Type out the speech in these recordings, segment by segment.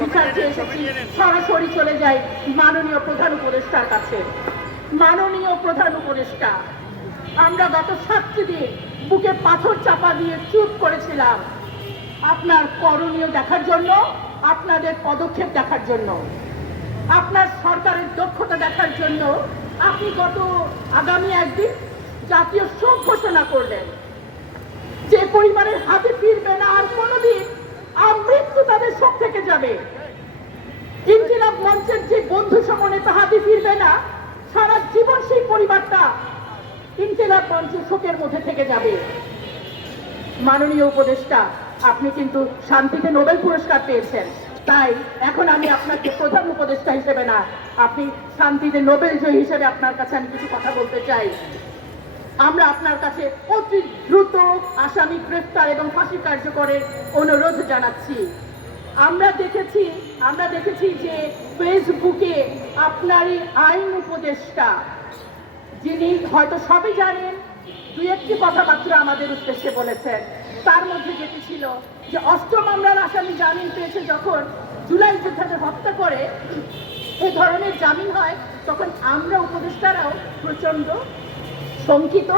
বিচার চেয়ে এসেছি, সরাসরি চলে যাই মাননীয় প্রধান উপদেষ্টার কাছে। মাননীয় প্রধান উপদেষ্টা, আমরা গত 7 দিন বুকে পাথর চাপা দিয়ে চুপ করেছিলাম আপনার করণীয় দেখার জন্য, আপনাদের পদক্ষেপ দেখার জন্য, আপনার সরকারের দক্ষতা দেখার জন্য। আপনি গত আগামী একদিন জাতীয় শোক ঘোষণা করলেন, যে পরিবারের হাতে ফিরবে না আর কোনোদিন, মৃত্যু তাদের শোক থেকে যাবে। ইনকিলাব মঞ্চের যে বন্ধু সমনেতা হাতে ফিরবে না, সারা জীবন সেই পরিবারটা ইনকিলাব মঞ্চের শোকের মধ্যে থেকে যাবে। মাননীয় উপদেষ্টা, আপনি কিন্তু শান্তিতে নোবেল পুরস্কার পেয়েছেন, তাই এখন আমি আপনাকে প্রধান উপদেষ্টা হিসেবে না, আপনি শান্তিতে নোবেল জয়ী হিসেবে আপনার কাছে আমি কিছু কথা বলতে চাই। আমরা আপনার কাছে অতি দ্রুত আসামি গ্রেফতার এবং ফাঁসি কার্যকরের অনুরোধ জানাচ্ছি। আমরা দেখেছি যে ফেসবুকে আপনারই আইন উপদেষ্টা, যিনি হয়তো সবই জানেন, 2-1টি কথাবার্তা আমাদের উদ্দেশ্যে বলেছেন। তার মধ্যে যেটি ছিল যে 8ম মামলার আসামি জামিন পেয়েছে যখন জুলাই যোদ্ধাদের হত্যা করে এ ধরনের জামিন হয়, তখন আমরা উপদেষ্টারাও প্রচন্ড শঙ্কিত,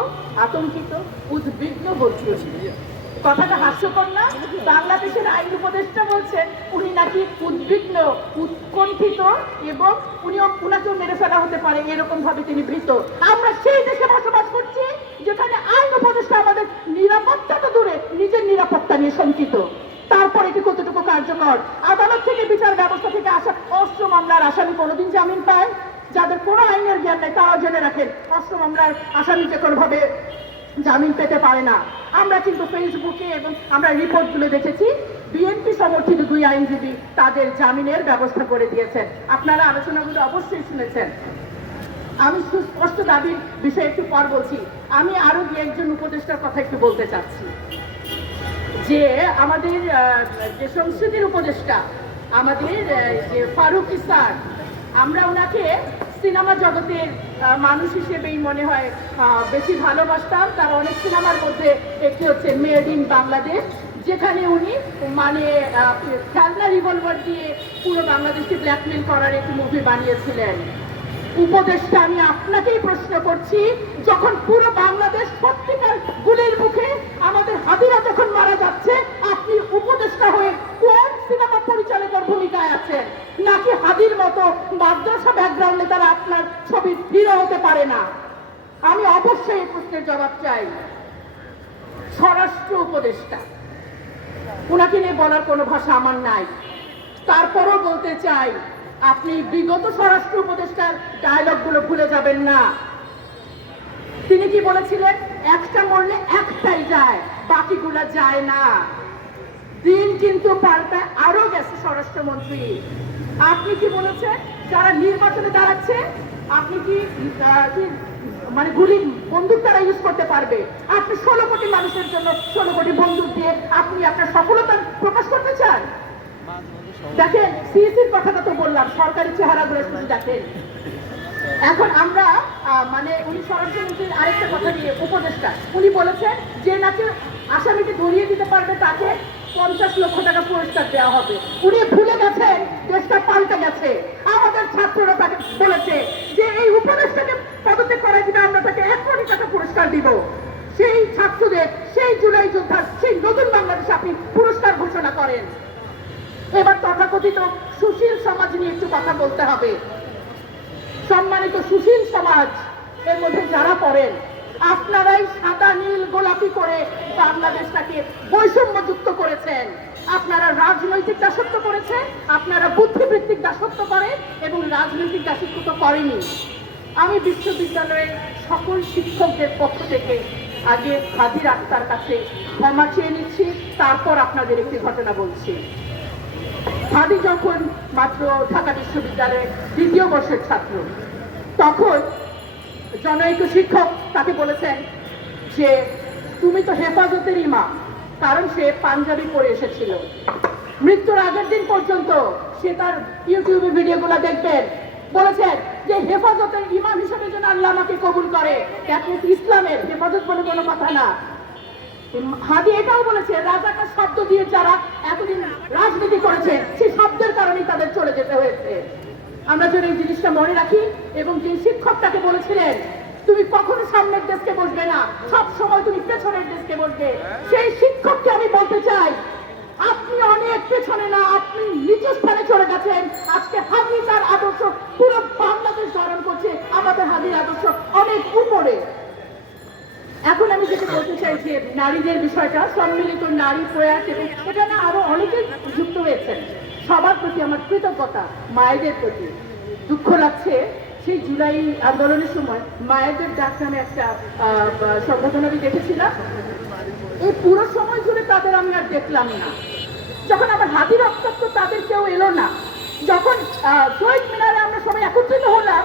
আতঙ্কিত, উদ্বিগ্ন বোধ করি। কথাটা হাস্যকর না? বাংলাদেশের আইন উপদেষ্টা বলছেন উনি নাকি উদ্বিগ্ন, উৎকণ্ঠিত এবং উনাকেও মেরে ফেলা হতে পারে এরকম ভাবে তিনি ভীত। আমরা সেই দেশে বসবাস করছি যেখানে আইন উপদেষ্টা আমাদের নিরাপত্তা তো দূরে, নিজের নিরাপত্তা নিয়ে শঙ্কিত। তারপর এটি কতটুকু কার্যকর? আদালত থেকে, বিচার ব্যবস্থা থেকে আসা 8ম মামলার আসামি কোনোদিন জামিন পায়? যাদের কোনো আইনের জ্ঞান নেই তারাও জেনে রাখেন 8ম মামলার আসামি যে কোনোভাবে জামিন পেতে পারে না। আমরা কিন্তু ফেসবুকে এবং আমরা রিপোর্টগুলো দেখেছি, বিএনপি সমর্থিত 2 আইনজীবী তাদের জামিনের ব্যবস্থা করে দিয়েছেন। আপনারা আলোচনাগুলো অবশ্যই শুনেছেন। আমি সুস্পষ্ট দাবির বিষয়ে একটু পর বলছি। আমি আরো 2-1জন উপদেষ্টার কথা একটু বলতে চাচ্ছি। যে আমাদের যে সংসদের উপদেষ্টা, আমাদের যে ফারুকী স্যার, আমরা ওনাকে সিনেমা জগতের মানুষ হিসেবেই মনে হয় বেশি ভালোবাসতাম। তার অনেক সিনেমার মধ্যে একটি হচ্ছে মেড ইন বাংলাদেশ, যেখানে উনি মানে খেলনা রিভলভার দিয়ে পুরো বাংলাদেশকে ব্ল্যাকমেল করার একটি মুভি বানিয়েছিলেন। উপদেষ্টা, আমি আপনাকেই প্রশ্ন করছি, যখন পুরো বাংলাদেশ সত্যিকার গুলির মুখে আমাদের হাদিরা যখন মারা যাচ্ছে, আপনি উপদেষ্টা হয়ে কোন সিনেমা পরিচালকের ভূমিকায় আছেন? নাকি হাদির মতো মাদ্রাসা ব্যাকগ্রাউন্ডে তারা আপনার ছবির হিরো হতে পারে না? আমি অবশ্যই এই প্রশ্নের জবাব চাই। স্বরাষ্ট্র উপদেষ্টা, ওনাকে নিয়ে বলার কোনো ভাষা আমার নাই। তারপরও বলতে চাই, আপনি বিগত স্বরাষ্ট্র উপদেষ্টার ডায়লগগুলো ভুলে যাবেন না। তিনি কি বলেছিলেন? একটা মরলে একটাই যায়, বাকিগুলা যায় না। দিন কিন্তু পাল্টায় আরো গেছে স্বরাষ্ট্রমন্ত্রী। আপনি কি বলেছেন? যারা নির্বাচনে দাঁড়াচ্ছে, আপনি কি মানে গুলি বন্দুক তারা ইউজ করতে পারবে? আপনি 16 কোটি মানুষের জন্য 16 কোটি বন্দুক দিয়ে আপনি আপনার সফলতা প্রকাশ করতে চান? দেখেন, সিএসির কথাটা তো বললাম, সরকারি চেহারাগুলো শুধু দেখেন। এখন আমরা মানে উনি স্বরাষ্ট্রমন্ত্রীর আরেকটা কথা নিয়ে উপদেষ্টা, উনি বলেছেন যে নাকি আসামিকে ধরিয়ে দিতে পারবে তাকে 50 লক্ষ টাকা পুরস্কার দেওয়া হবে। উনি ভুলে গেছেন দেশটা পাল্টে গেছে। আমাদের ছাত্ররা তাকে বলেছে যে এই উপদেষ্টাকে পদত্যাগ করাই দিবে, আমরা তাকে 1 কোটি টাকা পুরস্কার দিব। সেই ছাত্রদের, সেই জুলাই যোদ্ধার, সেই নতুন বাংলাদেশে আপনি পুরস্কার ঘোষণা করেন। এবার তথাকথিত সুশীল সমাজ নিয়ে একটু কথা বলতে হবে। সম্মানিত সুশীল সমাজ, এর মধ্যে যারা পড়েন, আপনারাই সাদা নীল গোলাপি করে বাংলাদেশটাকে বৈষম্যযুক্ত করেছেন। আপনারা রাজনৈতিক দাসত্ব করেছেন, আপনারা বুদ্ধিবৃত্তিক দাসত্ব করেন এবং রাজনৈতিক দাসত্ব তো করেনি। আমি বিশ্ববিদ্যালয়ের সকল শিক্ষকদের পক্ষ থেকে আগে হাজির আক্তার কাছে ক্ষমা চেয়ে নিচ্ছি, তারপর আপনাদের একটি ঘটনা বলছি। হাদি যখন মাত্র ঢাকা বিশ্ববিদ্যালয়ের 2য় বর্ষের ছাত্র, তখন জনৈক শিক্ষক তাকে বলেছেন যে তুমি তো হেফাজতের ইমাম, কারণ সে পাঞ্জাবি পরে এসেছিল। মৃত্যুর আগের দিন পর্যন্ত সে তার ইউটিউবে ভিডিওগুলো দেখবেন, বলেছেন যে হেফাজতের ইমাম হিসেবে যেন আল্লাহ আমাকে কবুল করে। এখন ইসলামের হেফাজত বলে কোনো কথা না। হাদি এটাও বলেছে রাজাকার শব্দ দিয়ে যারা এতদিন রাজনীতি করেছে, সেই শব্দের কারণে আমরা যেন এই জিনিসটা মনে রাখি, এবং যে শিক্ষক তাকে বলেছিলেন তুমি কখনো সামনের ডেস্কে বসবে না, সব সময় তুমি পেছনের ডেস্কে বসবে, সেই শিক্ষককে আমি বলতে চাই আপনি অনেক পেছনে না, আপনি নিচু স্থানে চলে গেছেন। আজকে হাদি তার আদর্শ পুরো বাংলাদেশ ধারণ করছে, আমাদের হাদির আদর্শ অনেক উপরে। এখন আমি যেটা বলতে চাই যে নারীদের বিষয়টা, সম্মিলিত নারী প্রয়াস, এবং এখানে আরো অনেকে যুক্ত হয়েছেন, সবার প্রতি আমার কৃতজ্ঞতা। মায়েদের প্রতি দুঃখ লাগছে, সেই জুলাই আন্দোলনের সময় মায়েদের ডাক নামে একটা সংগঠন আমি দেখেছিলাম, এই পুরো সময় জুড়ে তাদের আমি আর দেখলাম না। যখন আমার হাতি রক্তাক্ত তাদের কেউ এলো না, যখন শহীদ মিনারে আমরা সবাই একত্রিত হলাম,